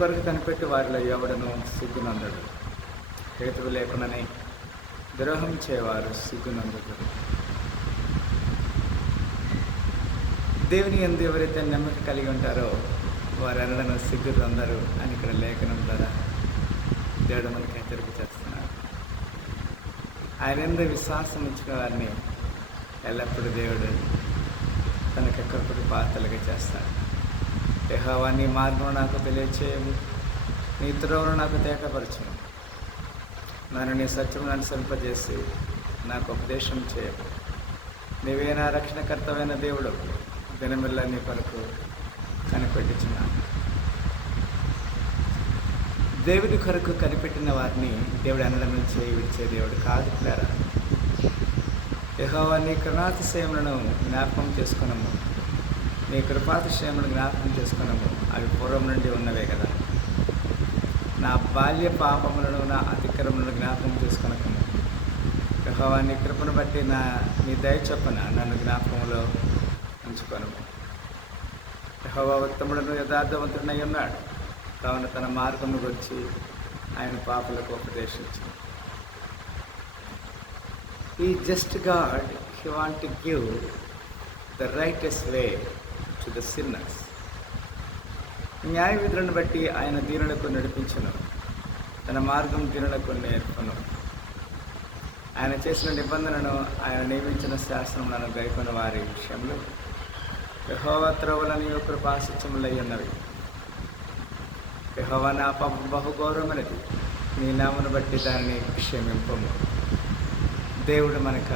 కొరకు కనిపెట్టి వారిలో ఎవడను సిగ్గునందడు. హేతువు లేకుండానే ద్రోహం చేయవారు సిగ్గునందుడు. దేవుని యందు ఎవరైతే నమ్మకం కలిగి ఉంటారో వారు అనడను సిగ్గునందరు అని ఇక్కడ లేఖనం ద్వారా దేవుడు మనకి హెచ్చరిక చేస్తున్నారు. ఆయన యందు విశ్వాసం ఉంచిన వారిని ఎల్లప్పుడూ దేవుడు తనకి ఎక్కడికి పాత్రలుగా చేస్తాడు. యెహోవా నీ మార్గం నాకు తెలియచేయము, నీ త్రోవను నాకు తేటపరచును. నన్ను నీ సత్యమును అనుసరింపజేసి నాకు ఉపదేశం చేయము. నీవే నా రక్షణకర్తమైన దేవుడు, దినమిల్ల నీ కొరకు కనిపెట్టుచున్నాను. దేవుడి కొరకు కనిపెట్టిన వారిని దేవుడు అనడం చేయి విడిచే దేవుడు కాదు పిల్లరా. యెహోవా నీ కరుణాతిశయములను జ్ఞాపకం చేసుకున్నాము, నీ కృపాతిశయములను జ్ఞాపకం చేసుకున్నాము. అవి పూర్వం నుండి ఉన్నవే కదా. నా బాల్య పాపములను నా అతిక్రమలను జ్ఞాపకం చేసుకునకము. యెహోవా నీ కృపను బట్టి నీ దయ చొప్పున నన్ను జ్ఞాపకంలో ఉంచుకొనము. యెహోవా ఉత్తముడును యథార్థవంతుడై ఉన్నాడు, కావున తన మార్గము గురించి ఆయన పాపులకు ఉపదేశించింది. ఈ just God he want to give the రైటెస్ట్ way to the sinners. న్యాయ విధులను బట్టి ఆయన దీనులకు నడిపించును, తన మార్గం దీనులకు నేర్పును. ఆయన చేసిన నిబంధనను, ఆయన నియమించిన శాసనములను గైకొన్న వారి విషయంలో యెహోవా త్రోవలని కృపాసత్యములై ఉన్నవి. యెహోవా నా పాపం బహుగౌరవమైనది, నీ నామను బట్టి దానిని క్షమింపము. దేవుడు మనక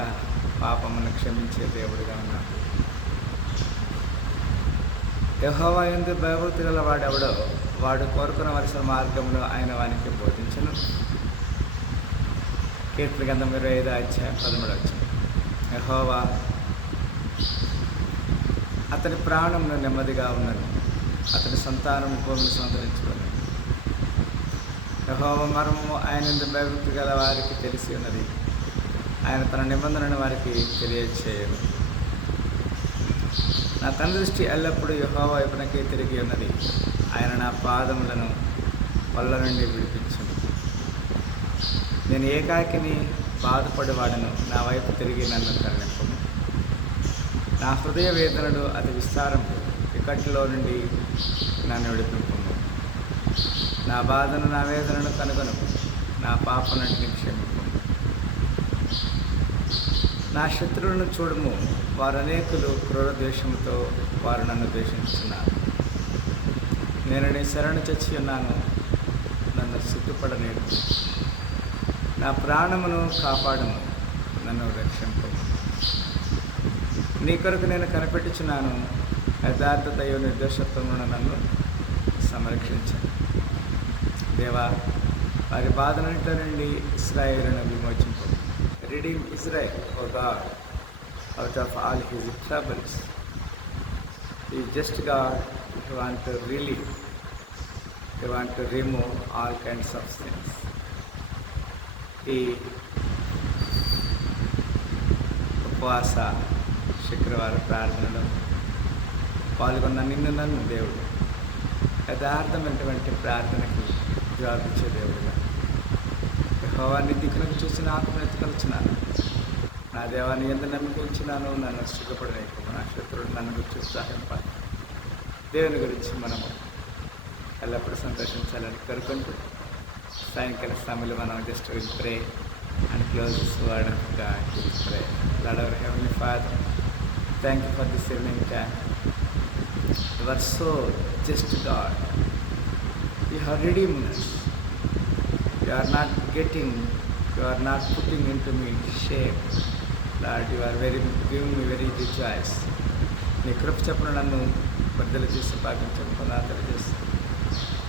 పాపమును క్షమించే దేవుడుగా ఉన్నాడు. యెహోవా యందు భయభక్తి గల వాడెవడో వాడు కోరుకున్న వరుస మార్గమును ఆయన వానికి బోధించును. కీర్తన గ్రంథం 25:13. యెహోవా అతని ప్రాణమును నెమ్మదిగా ఉన్నది, అతని సంతానము భూమిని సంతరించుకుని. యెహోవా మర్మము ఆయన యందు భయభక్తి గల వారికి తెలిసి ఉన్నది, ఆయన తన నిబంధనను వారికి తెలియచేయను. నా తండ్రి దృష్టి ఎల్లప్పుడూ యెహోవా వైపునకే తిరిగి ఉన్నది, ఆయన నా పాదములను వల్ల నుండి విడిపించును. నేను ఏకాకిని బాధపడేవాడను, నా వైపు తిరిగి నన్ను కరుణింపుము. నా హృదయ వేదనలు అతి విస్తారం, ఇక్కట్లో నుండి నన్ను విడిపింపుము. నా బాధను నా వేదనను కనుగొను, నా పాపనంటిని క్షమింపు. నా శత్రువులను చూడము, వారు అనేకులు క్రూర ద్వేషంతో వారు నన్ను ద్వేషిస్తున్నారు. నేను నీ శరణు చచ్చి ఉన్నాను, నన్ను సిగ్గుపడనేడు. నా ప్రాణమును కాపాడము, నన్ను రక్షింపు. నీ కొరకు నేను కనిపెట్టుచున్నాను, యథార్థతయు నిర్దోషత్వమును నన్ను సంరక్షించాను. దేవా, వారి బాధలన్నిటి నుండి ఇశ్రాయేలును విమోచింపు. Redeem Israel, O God, out of all his troubles. He is just God who wants to relieve, he wants to remove all kinds of sins. ఈ ఉపవాస శుక్రవార ప్రార్థనలో పాల్గొన్న నన్ను దేవుడు యథార్థమైనటువంటి ప్రార్థనకి జవాబిచ్చే దేవుడుగా, యెహోవాని దిక్కులకు చూసి నాకు బ్రతకలుచున్నాను. నా దేవాన్ని ఎంత నమ్మించినాను, నన్ను సుఖపడలేకు. నా శత్రువులు నన్ను గురించి ఉత్సాహింపాలి. దేవుని గురించి మనము ఎల్లప్పుడూ సంతోషించాలని కోరుకుంటూ సాయంకాల సమయంలో మనం just will pray and close this word of god. Pray. Lord our heavenly father, thank you for this evening time. You are so just god. You have redeemed us. You are not putting into me shame. Lord, you are giving me very rejoice. నీ కృప చెప్పున నన్ను బద్దలు చేసి భావించకుండా తెలియజేసి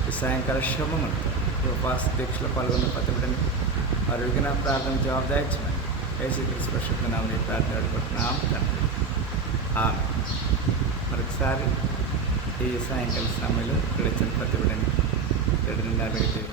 ఈ సాయంకాల శుభమంతా ఉపవాస దీక్షలో పాల్గొన్న పతిబిడని వారు విఘ్న ప్రార్థన జవాబుదాయించిన యేసుక్రీస్తు పరిశుద్ధ నామమున ప్రార్థన అడుగుతున్నాం తండ్రి. ఆమేన్. మరొకసారి ఈ సాయంకాల సమయంలో ఇక్కడ ఇచ్చిన పతిబిడని 2 నిమిషాలు